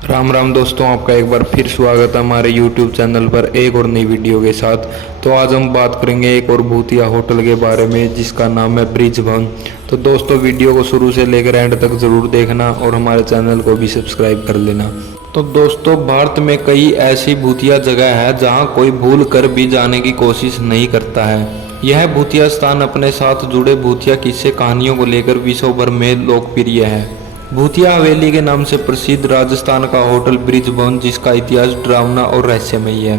राम राम दोस्तों, आपका एक बार फिर स्वागत है हमारे YouTube चैनल पर एक और नई वीडियो के साथ। तो आज हम बात करेंगे एक और भूतिया होटल के बारे में जिसका नाम है ब्रिज भवन। तो दोस्तों वीडियो को शुरू से लेकर एंड तक ज़रूर देखना और हमारे चैनल को भी सब्सक्राइब कर लेना। तो दोस्तों भारत में कई ऐसी भूतिया जगह है जहाँ कोई भूल कर भी जाने की कोशिश नहीं करता है। यह भूतिया स्थान अपने साथ जुड़े भूतिया किस्से कहानियों को लेकर विश्व भर में लोकप्रिय है। भूतिया हवेली के नाम से प्रसिद्ध राजस्थान का होटल ब्रिज भवन, जिसका इतिहास डरावना और रहस्यमयी है।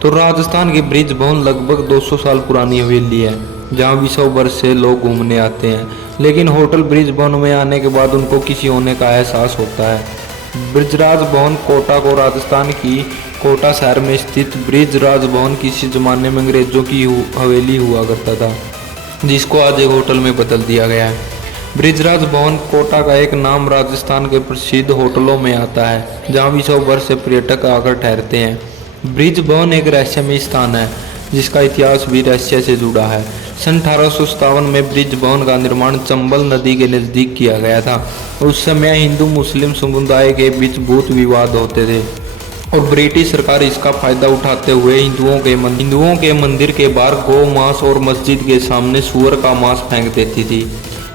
तो राजस्थान की ब्रिज भवन लगभग 200 साल पुरानी हवेली है जहां विश्व भर से लोग घूमने आते हैं, लेकिन होटल ब्रिज भवन में आने के बाद उनको किसी होने का एहसास होता है। ब्रिजराज भवन कोटा को राजस्थान की कोटा शहर में स्थित ब्रिजराज भवन किसी जमाने में अंग्रेजों की हवेली हुआ करता था, जिसको आज एक होटल में बदल दिया गया है। ब्रिजराज भवन कोटा का एक नाम राजस्थान के प्रसिद्ध होटलों में आता है जहां विश्व भर से पर्यटक आकर ठहरते हैं। ब्रिज भवन एक रहस्यमय स्थान है जिसका इतिहास भी रहस्य से जुड़ा है। सन 1857 में ब्रिज भवन का निर्माण चंबल नदी के नज़दीक किया गया था। उस समय हिंदू मुस्लिम समुदाय के बीच भूत विवाद होते थे और ब्रिटिश सरकार इसका फायदा उठाते हुए हिंदुओं के मंदिर के बाहर गौ मांस और मस्जिद के सामने सुअर का मांस फेंक देती थी,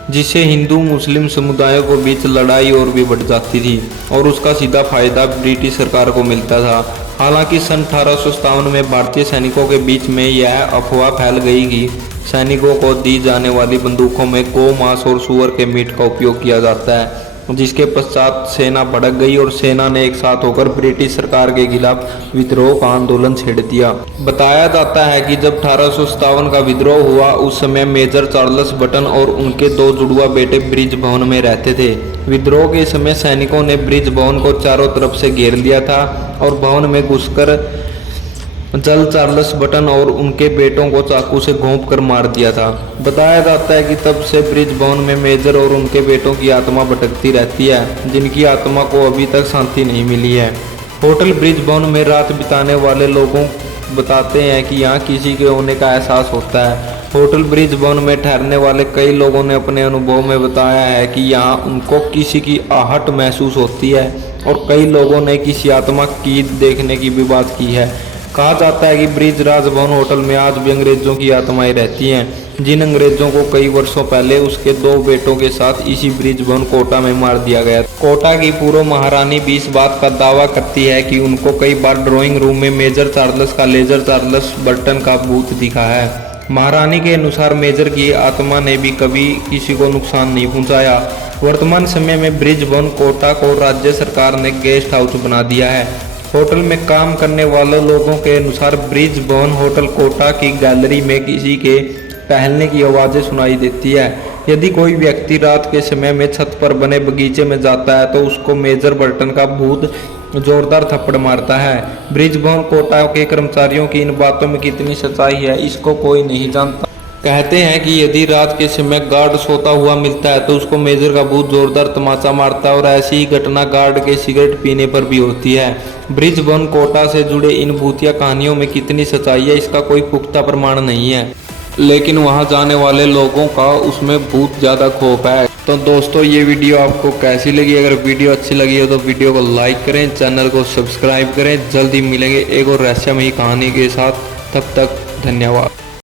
जिससे हिंदू मुस्लिम समुदायों के बीच लड़ाई और भी बढ़ जाती थी और उसका सीधा फायदा ब्रिटिश सरकार को मिलता था। हालांकि सन 1857 में भारतीय सैनिकों के बीच में यह अफवाह फैल गई कि सैनिकों को दी जाने वाली बंदूकों में गौ मांस और सुअर के मीट का उपयोग किया जाता है, जिसके पश्चात सेना भड़क गई और सेना ने एक साथ होकर ब्रिटिश सरकार के खिलाफ विद्रोह का आंदोलन छेड़ दिया। बताया जाता है कि जब 1857 का विद्रोह हुआ उस समय मेजर चार्ल्स बटन और उनके 2 जुड़वा बेटे ब्रिज भवन में रहते थे। विद्रोह के समय सैनिकों ने ब्रिज भवन को चारों तरफ से घेर लिया था और भवन में घुसकर जल चार्ल्स बटन और उनके बेटों को चाकू से घोंप कर मार दिया था। बताया जाता है कि तब से ब्रिज भवन में मेजर और उनके बेटों की आत्मा भटकती रहती है, जिनकी आत्मा को अभी तक शांति नहीं मिली है। होटल ब्रिज भवन में रात बिताने वाले लोगों बताते हैं कि यहाँ किसी के होने का एहसास होता है। होटल ब्रिज भवन में ठहरने वाले कई लोगों ने अपने अनुभव में बताया है कि यहाँ उनको किसी की आहट महसूस होती है और कई लोगों ने किसी आत्मा की देखने की भी बात की है। कहा जाता है कि ब्रिजराज भवन होटल में आज भी अंग्रेजों की आत्माएं रहती हैं, जिन अंग्रेजों को कई वर्षों पहले उसके 2 बेटों के साथ इसी ब्रिज भवन कोटा में मार दिया गया। कोटा की पूर्व महारानी भी इस बात का दावा करती है कि उनको कई बार ड्राइंग रूम में मेजर चार्ल्स का लेजर चार्ल्स बर्टन का भूत दिखा है। महारानी के अनुसार मेजर की आत्मा ने भी कभी किसी को नुकसान नहीं पहुंचाया। वर्तमान समय में ब्रिज भवन कोटा को राज्य सरकार ने गेस्ट हाउस बना दिया है। होटल में काम करने वाले लोगों के अनुसार ब्रिज भवन होटल कोटा की गैलरी में किसी के टहलने की आवाज़ें सुनाई देती है। यदि कोई व्यक्ति रात के समय में छत पर बने बगीचे में जाता है तो उसको मेजर बर्टन का भूत जोरदार थप्पड़ मारता है। ब्रिज भवन कोटा के कर्मचारियों की इन बातों में कितनी सच्चाई है इसको कोई नहीं जानता। कहते हैं कि यदि रात के समय गार्ड सोता हुआ मिलता है तो उसको मेजर का भूत जोरदार तमाचा मारता है और ऐसी ही घटना गार्ड के सिगरेट पीने पर भी होती है। ब्रिज भवन कोटा से जुड़े इन भूतिया कहानियों में कितनी सच्चाई है इसका कोई पुख्ता प्रमाण नहीं है, लेकिन वहां जाने वाले लोगों का उसमें बहुत ज़्यादा खौफ है। तो दोस्तों ये वीडियो आपको कैसी लगी? अगर वीडियो अच्छी लगी हो तो वीडियो को लाइक करें, चैनल को सब्सक्राइब करें। जल्दी मिलेंगे एक और रहस्यमयी कहानी के साथ, तब तक धन्यवाद।